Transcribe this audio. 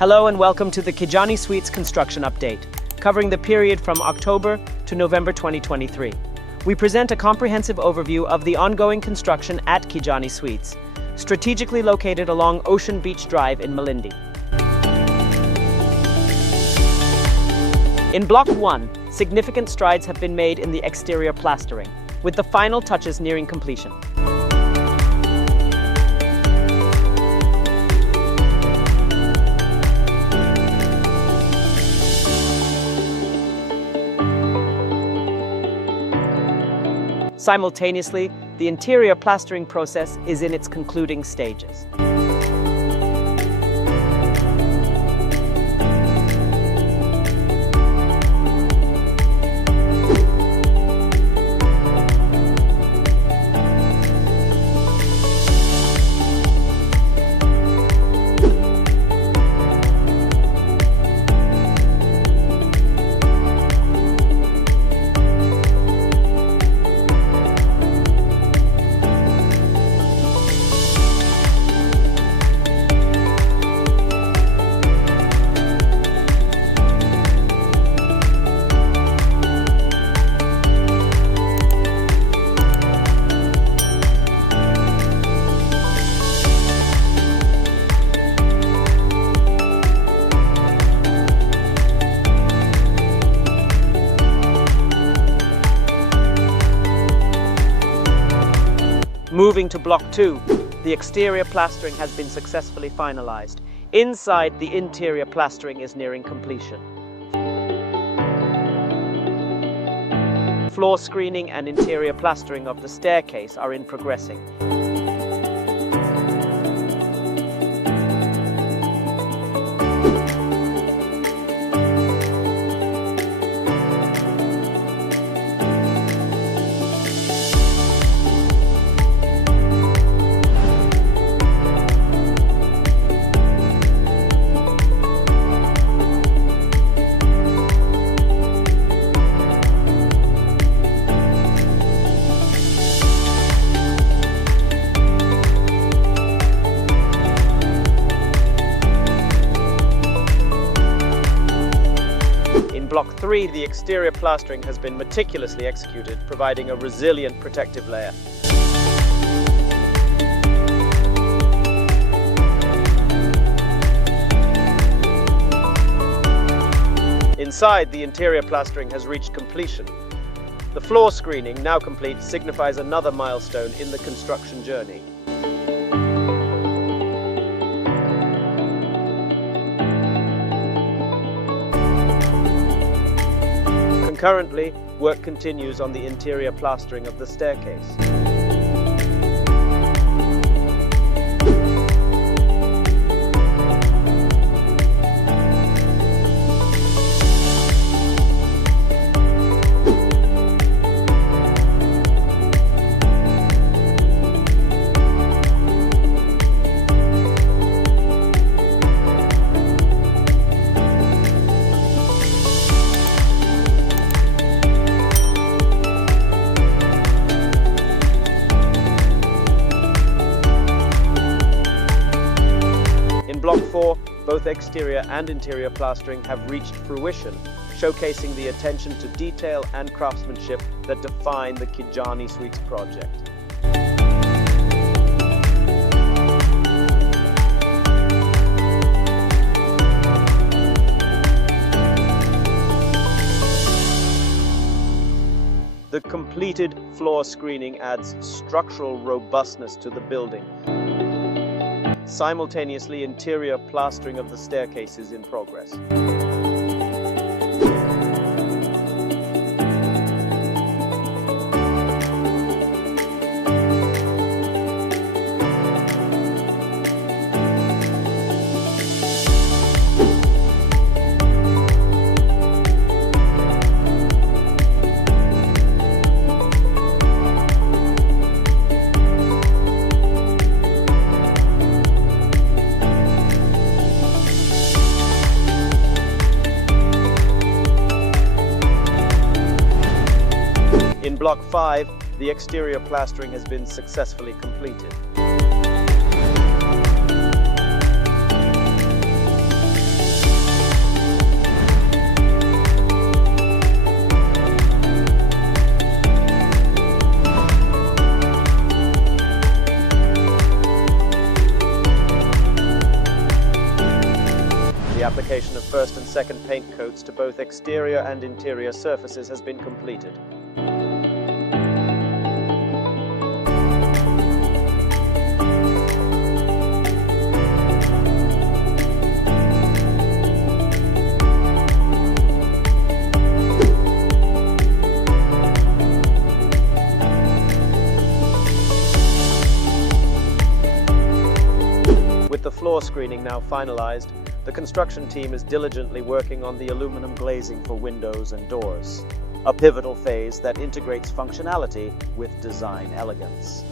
Hello and welcome to the Kijani Suites construction update, covering the period from October to November 2023. We present a comprehensive overview of the ongoing construction at Kijani Suites, strategically located along Ocean Beach Drive in Malindi. In Block 1, significant strides have been made in the exterior plastering, with the final touches nearing completion. Simultaneously, the interior plastering process is in its concluding stages. Moving to Block 2, the exterior plastering has been successfully finalized. Inside, the interior plastering is nearing completion. Floor screening and interior plastering of the staircase are in progressing. In Block 3, the exterior plastering has been meticulously executed, providing a resilient protective layer. Inside, the interior plastering has reached completion. The floor screening, now complete, signifies another milestone in the construction journey. Currently, work continues on the interior plastering of the staircase. In Block 4, both exterior and interior plastering have reached fruition, showcasing the attention to detail and craftsmanship that define the Kijani Suites project. The completed floor screening adds structural robustness to the building. Simultaneously, interior plastering of the staircase is in progress. In Block 5, the exterior plastering has been successfully completed. application of first and second paint coats to both exterior and interior surfaces has been completed. With the floor screening now finalized, the construction team is diligently working on the aluminum glazing for windows and doors, a pivotal phase that integrates functionality with design elegance.